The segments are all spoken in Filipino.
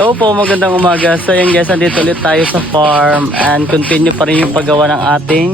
Hello po, magandang umaga. So yun guys, andito ulit tayo sa farm and continue pa rin yung paggawa ng ating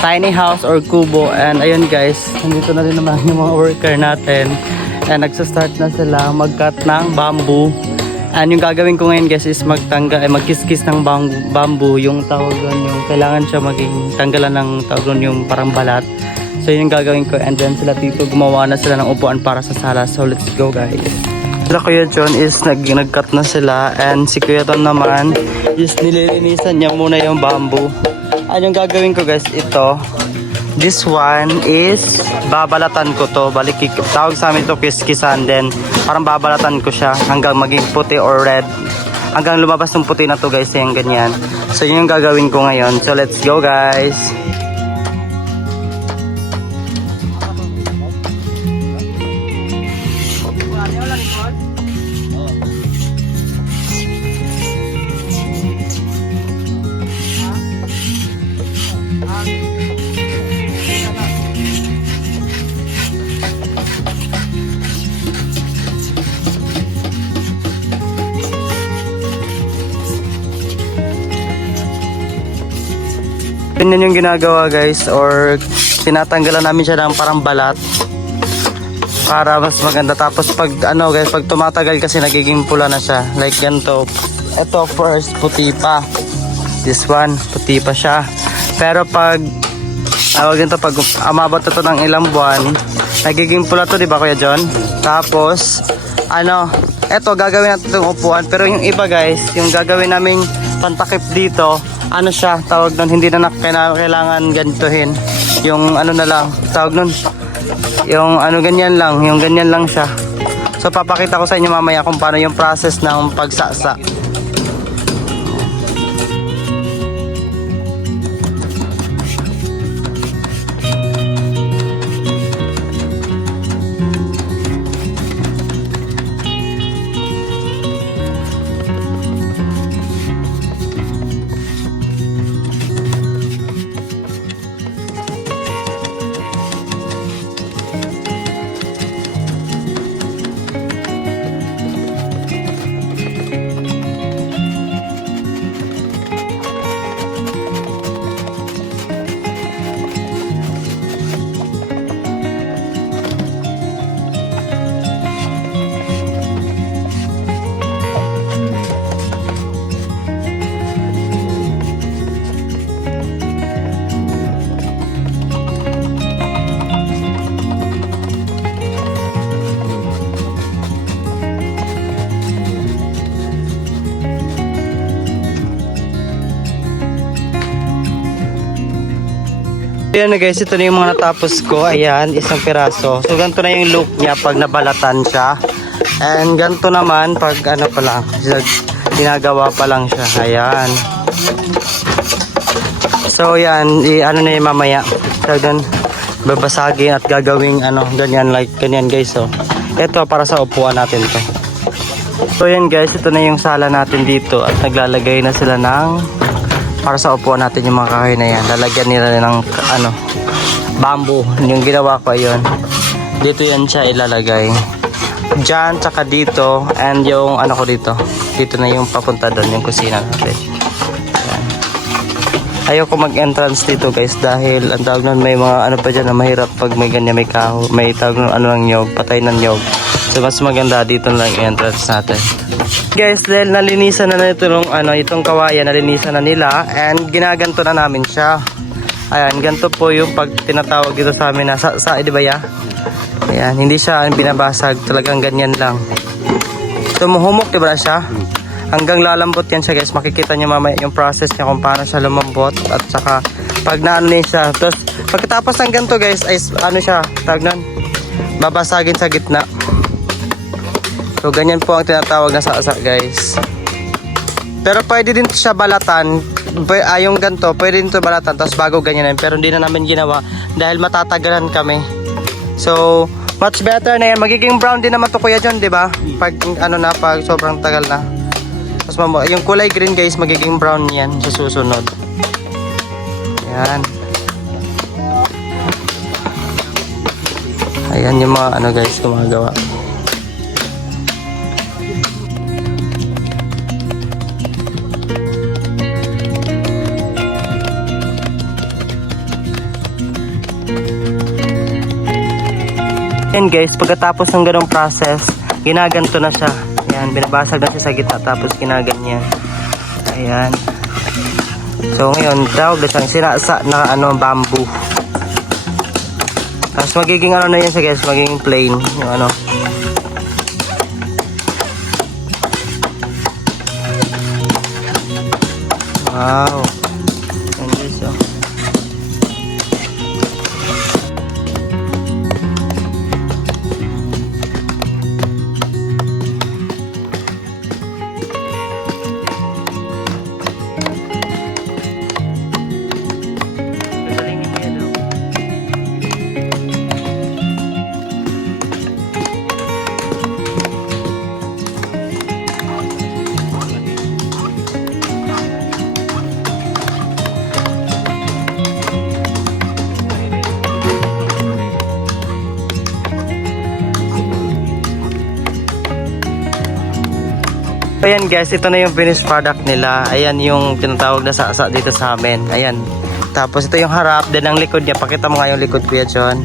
tiny house or kubo. And ayun guys, nandito na rin naman yung mga worker natin and nagsastart na sila mag-cut ng bamboo. And yung gagawin ko ngayon guys is magkiskis ng bamboo. Yung tawag doon, yung kailangan siya maging tanggalan ng tawag doon, yung parang balat. So yun yung gagawin ko, and then sila tito gumawa na sila ng upuan para sa sala. So let's go guys. Sila Kuya John is nag-cut na sila, and si Kuya Tom naman is nililinisan niya muna yung bamboo. And yung gagawin ko guys, ito, this one is babalatan ko to. Balik, tawag sa amin to kiskisan, then parang babalatan ko siya hanggang maging puti or red, hanggang lumabas ng puti na to guys, yung ganyan. So yun yung gagawin ko ngayon. So let's go guys. Ganyan yung ginagawa guys, or tinatanggalan namin siya ng parang balat para mas maganda. Tapos pag ano guys, pag tumatagal kasi nagiging pula na siya, like ganito. Ito first puti pa, this one puti pa siya, pero pag ganito, pag umabot ito ng ilang buwan, nagiging pula to, di ba Kuya John? Tapos ano, eto gagawin natin itong upuan, pero yung iba guys, yung gagawin naming pantakip dito, ano siya, tawag nun, hindi na kailangan ganituhin. Yung ano na lang, tawag nun, yung ano ganyan lang siya. So papakita ko sa inyo mamaya kung paano yung process ng pagsasa. Ayan na guys, ito na yung mga natapos ko. Ayan, isang piraso. So ganito na yung look niya pag nabalatan siya. And ganito naman pag ano pa lang, ginagawa pa lang siya. Ayan. So yan, ano na yung mamaya. So then, babasagin at gagawing ano, ganyan, like ganyan guys. So ito para sa upuan natin to. So yan guys, ito na yung sala natin dito. At naglalagay na sila ng para sa upuan natin yung mga kahoy na yan. Lalagyan nila ng ano, bamboo. Yung ginawa ko ayun, dito yan siya ilalagay, dyan, tsaka dito, and yung ano ko dito na yung papunta doon, yung kusina natin. Ayan. Ayoko mag entrance dito guys, dahil ang tawag nun, may mga ano pa dyan na mahirap pag may ganyan, may kahoy, may tawag nun, ano ng nyog, patay ng nyog. So mas maganda dito lang entrance natin. Guys, dahil nalinisan na itong ano, itong kawayan, nalinisan na nila, and ginaganto na namin siya. Ayan, ganito po yung pag tinatawag dito sa amin na di ba ya? Ayan, hindi siya binabasag, talagang ganyan lang. Tumuhumok, di ba siya? Hanggang lalambot yan siya guys. Makikita nyo mamaya yung process niya kung paano siya lumambot, at saka pag naano siya. Tapos pagkatapos ng ganito guys, ay ano siya, tawag nun, babasagin sa gitna. So ganyan po ang tinatawag na sasa guys. Pero pwede din siya balatan. Yung ganito, pwede din ito balatan tapos bago ganyan. Pero hindi na namin ginawa dahil matatagalan kami. So much better na yan. Magiging brown din naman to Kuya John, di ba? Pag ano na, pag sobrang tagal na. Tapos yung kulay green guys, magiging brown yan sa susunod. Yan. Ayan yung mga ano guys, gumagawa. Yan guys, pagkatapos ng ganong process, ginaganto na siya. Ayan, binabasag na siya sa gitna tapos ginaganyan. Ayan. So ngayon, tawag na siyang sinasa na bamboo. Tapos magiging na yan siya guys, magiging plain yung Wow. Yan guys, oh. Ayan guys, ito na yung finished product nila. Ayan yung tinatawag na sasa dito sa amin. Ayan. Tapos ito yung harap, din ang likod niya. Pakita mo nga yung likod Kuya John.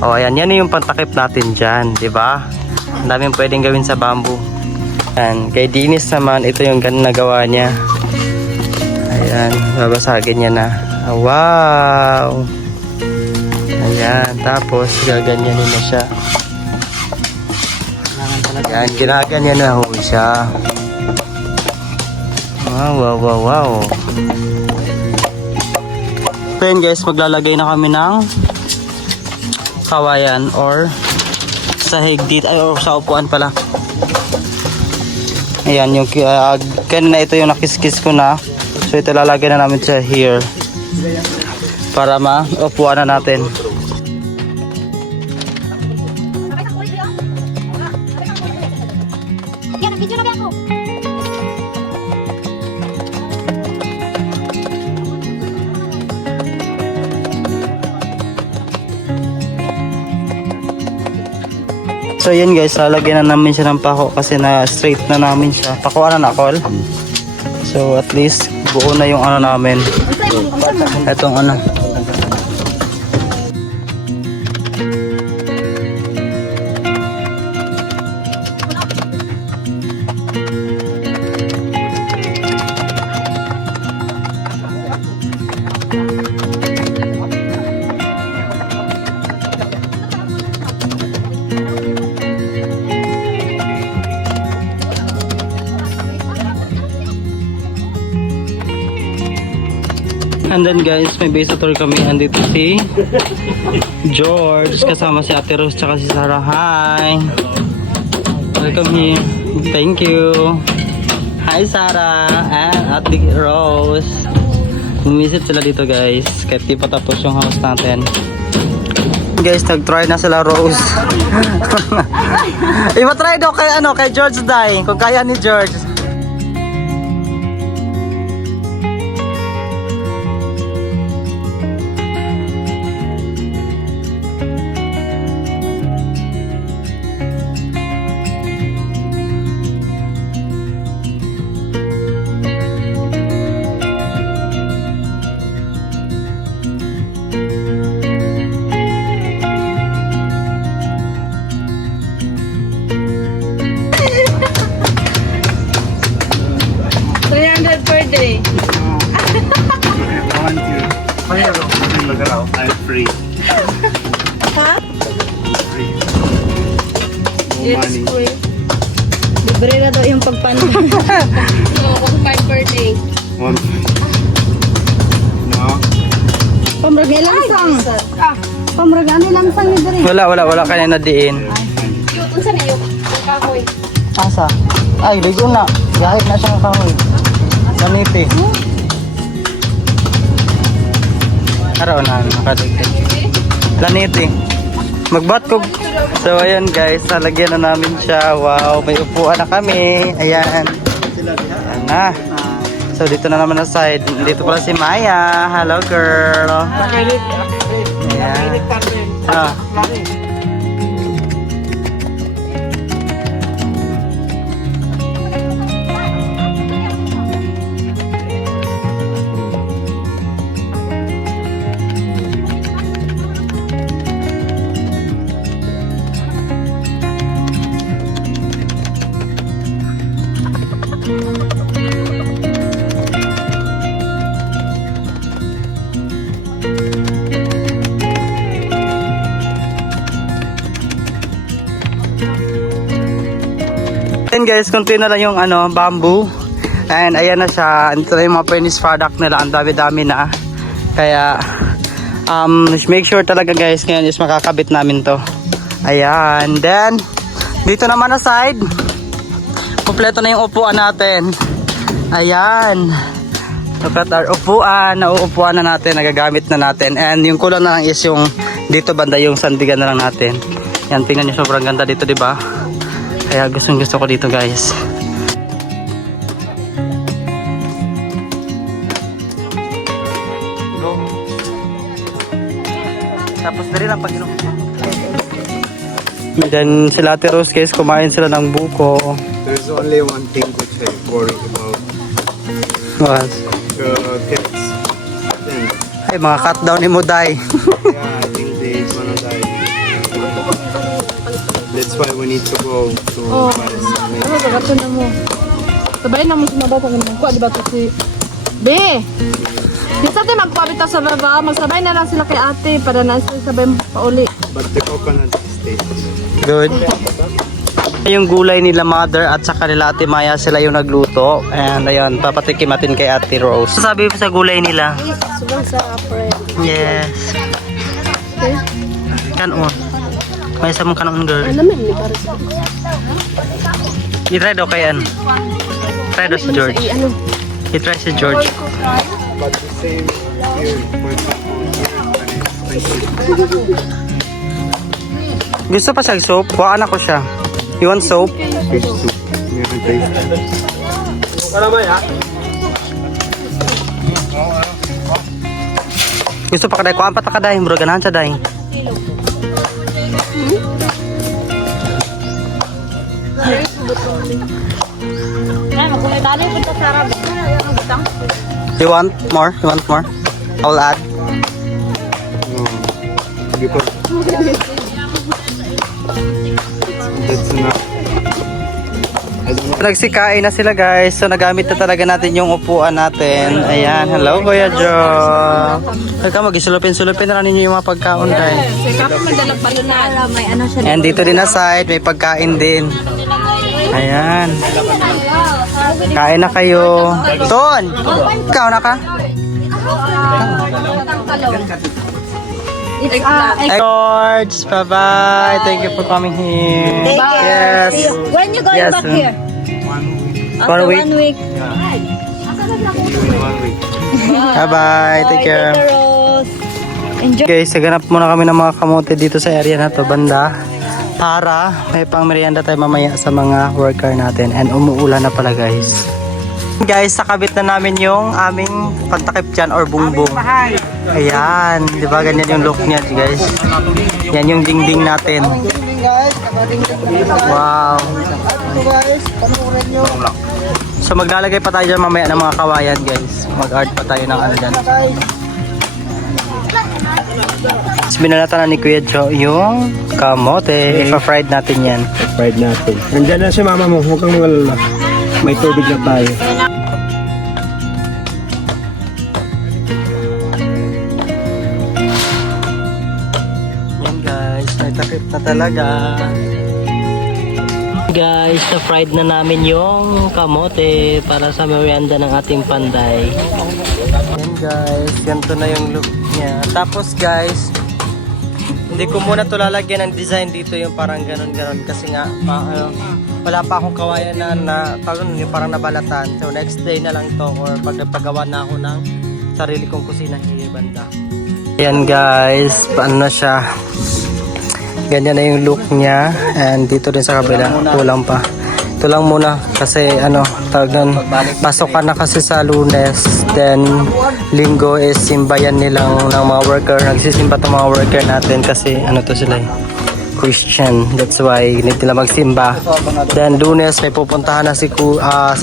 O ayan, yan yung pantakip natin dyan, di ba? Ang daming pwedeng gawin sa bamboo. Ayan, kay Dinis naman, ito yung ganun nagawa niya. Ayan, babasagin niya na. Wow! Ayan, tapos gaganyanin na siya. Ayan, ginaganyan na ho siya. Wow. So yun guys, maglalagay na kami ng kawayan or sahig dito, ay or sa upuan pala. Ayan, yung kanina ito yung nakiskis ko na. So ito lalagay na namin siya here para maupuan na natin. So yun guys, lalagyan na namin siya ng pako kasi na straight na namin siya. Pakuan na call. So at least buo na yung namin. Etong And then guys, may visitor kami. Andito si George kasama si Ate Rose tsaka si Sarah. Hi! Welcome here. Thank you. Hi Sarah and Ate Rose. Bumisit sila dito guys. Kahit di pa tapos yung house natin. Guys, nag-try na sila Rose. Iba-try daw kay George Day. Kung kaya ni George. I'm free. Ha? Free. No It's money. free. Libre na daw yung pagpanda. No, 1.5 per day. One. No. Pamragay langsang. Pamragay langsang ni Dre. Wala kanina diin. Yung unsa na yung kahoy. Asa? Ay, ligo na. Gahit na siya ng kahoy. Ganiti. Karoon na, nakadigdig. Planeti. Magbat ko. So, ayan guys, nalagyan na namin siya. Wow, may upuan na kami. Ayan. Ayan na. So, dito na naman na side. Dito pala si Maya. Hello, girl. Ayan. Ah. guys, kunti na lang yung bamboo. And ayan na siya. Ito na yung mga finished product nila. Ang dami-dami na. Kaya make sure talaga guys ngayon is makakabit namin to. Ayan. Then dito naman na side, kompleto na yung upuan natin. Ayan. Look at our upuan. Nauupuan na natin. Nagagamit na natin. And yung kulang na lang is yung dito banda, yung sandigan na lang natin. Yan, tingnan nyo, sobrang ganda dito, diba? Kaya gustong gusto ko dito guys. Go. Tapos dali lang pag inom. And then sila Ate Rose guys, kumain sila ng buko. There's only one thing which I worry about. What? The cats. Then, Ay, mga cut down ni Muday. yeah, I think they wanna die. That's why we need to go to buy some milk. Ano, bagato na mo. Sabay na mo sumabaw kung ganun ko. Di ba ito si... Be! Di sa atin magpabita sa baba. Magsabay na lang sila kay ate para na sila sabay pauli. But the coconut stays. Good. Yung gulay nila mother at saka nila Ate Maya, sila yung nagluto. And ayun, papatikim natin kay Ate Rose. Sabi mo sa gulay nila? Sobrang sa friend. Yes. Okay. Kanon. May isa mong kanon girl. Ano naman, hindi para sa... I-try daw kay ano? Try daw si George. Ano? I-try si George. But the same here, for example, here, Gusto pa siya soap? Kuhaan ako siya. You want soap? fish soup. Never tasted. Gusto pa kaday? Kuhaan pa ta kaday. Bro, ganahan siya day. You want more? You want more? I'll add. No. Because that's enough. I don't know. Nagsikain na sila guys. So nagamit na talaga natin yung upuan natin. Ayan. Hello Kuya Joe. Teka, mag-isulupin-sulupin na lang ninyo yung mga pagkaon guys. Kapag magdalang balunan. May ano siya. And dito din na side, may pagkain din. Ayan. Kain na kayo. Ton! Ikaw na ka? It's George, bye-bye. Thank you for coming here. Yes. When you going Yes, back here? 1 After week. 1 week. In 1 week. Bye-bye. Take care. Enjoy. Guys, naganap muna kami ng mga kamote dito sa area na to, banda. Para may pang merienda tayo mamaya sa mga worker natin. And umuulan na pala guys. Guys, nakabit na namin yung aming pantakip dyan or bungbong. Ayan, di ba ganyan yung look niya guys. Yan yung dingding natin. Wow. So maglalagay pa tayo dyan mamaya ng mga kawayan guys. Mag-art pa tayo ng ano dyan. Binalatan na ni Kuya Joe yung kamote. Ipa-fried natin yan. Fried natin. Nandiyan na si mama mo. Huwag kang magalala. May tubig na tayo. Yan guys, may takip na talaga. Guys, na-fried na namin yung kamote para sa merienda ng ating panday. Yan guys, ganito na yung look niya. Tapos guys, hindi ko muna to lalagyan ng design dito yung parang ganon-ganon kasi nga wala pa akong kawayan na yung parang nabalatan. So next day na lang to or pag nagpagawa na ako ng sarili kong kusina here banda. Yan guys, paano na siya. Ganyan na yung look niya. And dito din sa kabila, kulang pa. Ito lang muna kasi tawag nun, pasokan na kasi sa Lunes. Then Linggo is simbayan nilang ng mga worker. Nagsisimba itong mga worker natin kasi to sila Christian. That's why need nila magsimba. Then Lunes may pupuntahan na si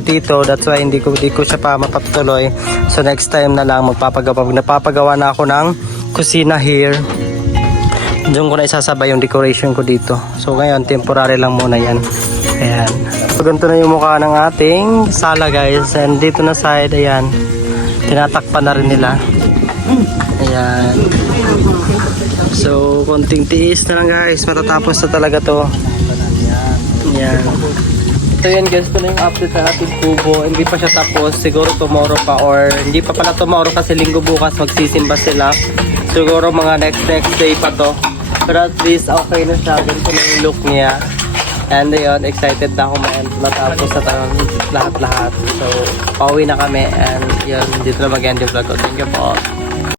Tito. That's why hindi ko siya pa mapatuloy. So next time na lang napapagawa na ako ng kusina here. Diyan ko na isasabay yung decoration ko dito. So ngayon, temporary lang muna yan. Ayan. So ganito na yung mukha ng ating sala guys. And dito na side, ayan. Tinatakpan na rin nila. Ayan. So konting tiis na lang guys. Matatapos na talaga to. Ayan. So yan guys, ito na yung update sa ating kubo. Hindi pa siya tapos, siguro tomorrow pa or hindi pa pala tomorrow kasi linggo bukas magsisimba sila. Siguro mga next day pa to. Pero at least okay na siya, ganito na yung look niya. And ayun, excited na ako matapos sa lahat-lahat. So pauwi na kami and yun, dito na mag-end yung vlog ko. Thank you po.